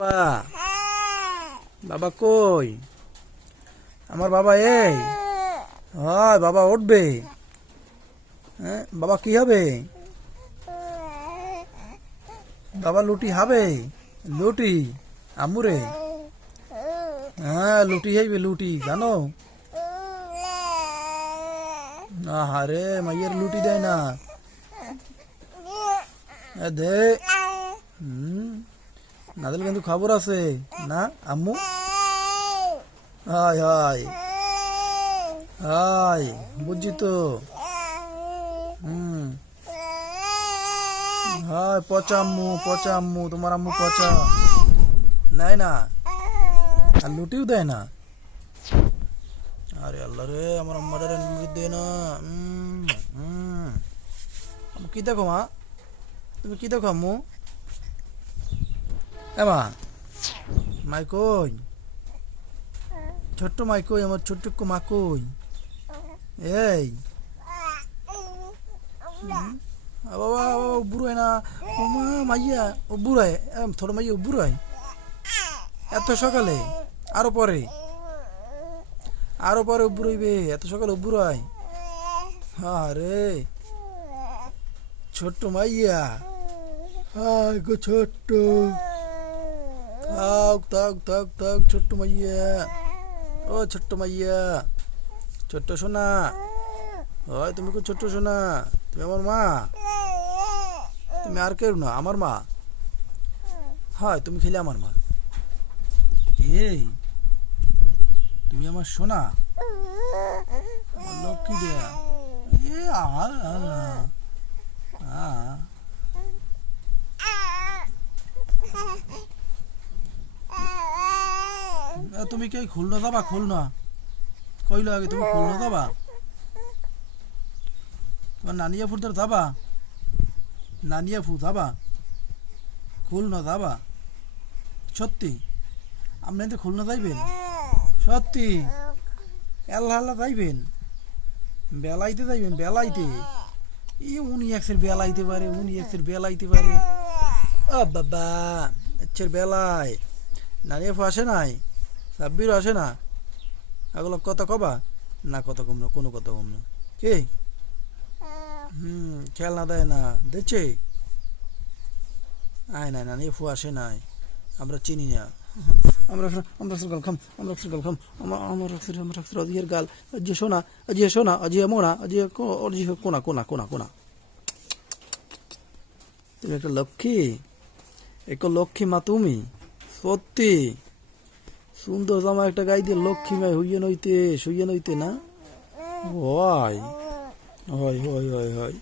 বাবা বাবা কই? আমার বাবা এই হয় বাবা উঠবে। হ্যাঁ বাবা কি হবে? বাবা লুটি হবে। লুটি আমুরে। হ্যাঁ লুটি হইবে লুটি জানো? আহারে মাইয়ের লুটি দেয় না। দে নাদের কিন্তু খবর আছে না আম্মু? হাই হাই হাই বুঝছি তো। হুম হাই পচা আম্মু তোমার আম্মু পচা নেয় না আর লুটিও দেয় না। আরে আল্লাহ রে আমার আম্মারে লুটি দেয় না। কি দেখো মা? তুমি কি দেখো আম্মু? মা মাই কই? ছোট্ট মাই কই? আমার ছোট্ট মা কই? এই বাবা বাবা বুড়োয় না ও মা মাইয়া ও বুড়ায় থোড় মাইয়া ও বুড়ায় এত সকালে আরো পরে ও বুড়াইবে এত সকালে ও বুড়ায়। আরে ছোট্ট মাইয়া হাই গো ছোট্ট থাক থাক থাক থাক ছোট্ট মাইয়া ও ছোট্ট মাইয়া ছোট্ট সোনা হয় তুমি কো ছোট্ট সোনা তুমি আমার মা তুমি আর কেউ না আমার মা হয় তুমি খেলে আমার মা। এই তুমি আমার সোনা আমার লক্ষ্মী দেয়া এ আর তুমি কে খুলনা যাবা? খুলনা কইলো আগে তুমি খুলনা যাবা? তোমার নানিয়া ফুরদার যাবা? নানিয়া ফু যাবা? খুলনা যাবা? সত্যি আপনি তো খুলনা যাইবেন? সত্যি আল্লাহ আল্লাহ যাইবেন? বেলাইতে যাইবেন? বেলাইতে উনি একসের বেলাইতে পারে উনি একসের বেলাইতে পারে। ও বাবা এর বেলায় নানিয়া ফু আসে নাই? সাব্বিরও আসে না? এগুলো কথা কবা না? কথা কম না কোনো কথা কম না কে? খেলনা দেয় না দেখছে? আয় নাই নানি ফু আসে নাই আমরা চিনি না। আমরা আমরা গাল খাম আমরা গাল খাম আমরা অজিয়ের গাল আজিয়ে শোনা আজিয়ে মোনা আজিয়ে অজিয়ে কোনা কোনা কোনা কোনা। তুমি একটা লক্ষ্মী এক লক্ষ্মী মা তুমি সত্যি সুন্দর জামা একটা গাই দিয়ে লক্ষ্মী মায় শুইয়ে নইতে না? হয় হয় হয় হয় হয়